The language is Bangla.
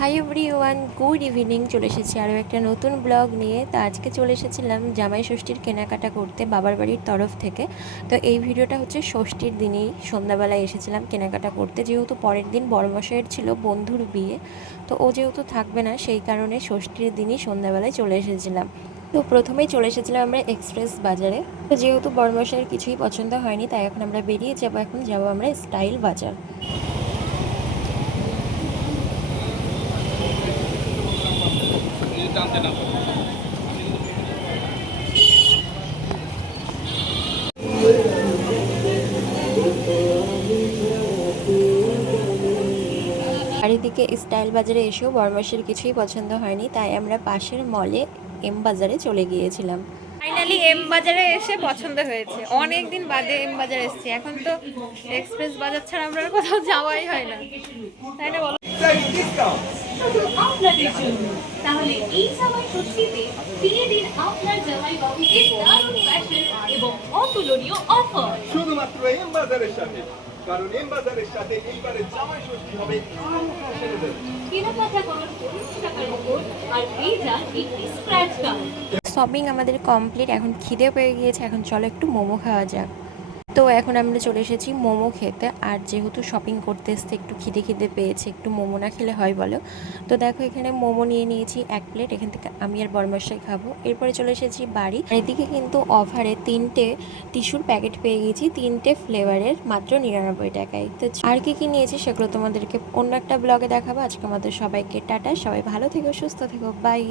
Hi everyone, good evening. চলে এসেছি আরও একটা নতুন ব্লগ নিয়ে। তো আজকে চলে এসেছিলাম জামাই ষষ্ঠীর কেনাকাটা করতে বাবার বাড়ির তরফ থেকে। তো এই ভিডিওটা হচ্ছে ষষ্ঠীর দিনেই সন্ধ্যাবেলায় এসেছিলাম কেনাকাটা করতে, যেহেতু পরের দিন বড়মশাইয়ের ছিল বন্ধুর বিয়ে। তো ও যেহেতু থাকবে না, সেই কারণে ষষ্ঠীর দিনই সন্ধ্যাবেলায় চলে এসেছিলাম। তো প্রথমেই চলে এসেছিলাম আমরা এক্সপ্রেস বাজারে। তো যেহেতু বড়মশাইয়ের কিছুই পছন্দ হয়নি, তাই এখন আমরা বেরিয়ে যাবো। এখন যাবো আমরা স্টাইল বাজার। চারিদিকে স্টাইল বাজারে এসেও বরমাসের কিছুই পছন্দ হয়নি, তাই আমরা পাশের মলে এম বাজারে চলে গিয়েছিলাম। ফাইনালি এম বাজারে এসে পছন্দ হয়েছে। অনেক দিন বাদে এম বাজারে এসেছি। এখন তো এক্সপ্রেস বাজার ছাড়া আমরা আর কোথাও যাওয়াই হয় না, তাই না বলো? শুধু আপনাদের জন্য। তাহলে এই সময় ষষ্ঠীতে ফিরিয়ে দিন আপনার জামাই বাবুকে দারুণ ফ্যাশন এবং অতুলনীয় অফার। শুধুমাত্র এম বাজারের সাথে, কারণ এম বাজারের সাথে এইবারে জামাই ষষ্ঠী হবে কেনাকাটা করুন 50 টাকার উপর আর পেয়ে যান একটি স্ক্র্যাচ কার্ড। শপিং আমাদের কমপ্লিট, এখন খিদে পেয়ে গিয়েছে। এখন চলো একটু মোমো খাওয়া যাক। তো এখন আমরা চলে এসেছি মোমো খেতে। আর যেহেতু শপিং করতে এসতে একটু খিদে খিদে পেয়েছে, একটু মোমো না খেলে হয় বলো? তো দেখো, এখানে মোমো নিয়ে নিয়েছি 1 প্লেট। এখান থেকে আমি আর বরমশাই খাবো। এরপরে চলে এসেছি বাড়ি। এদিকে কিন্তু অফারে 3টে টিস্যুর প্যাকেট পেয়ে গেছি, 3টে ফ্লেভারের, মাত্র 99 টাকায়। তো আর কি নিয়েছি সেগুলো তোমাদেরকে অন্য একটা ব্লগে দেখাবো। আজকে আমাদের সবাইকে টাটা, সবাই ভালো থেকো, সুস্থ থেকো, বাই।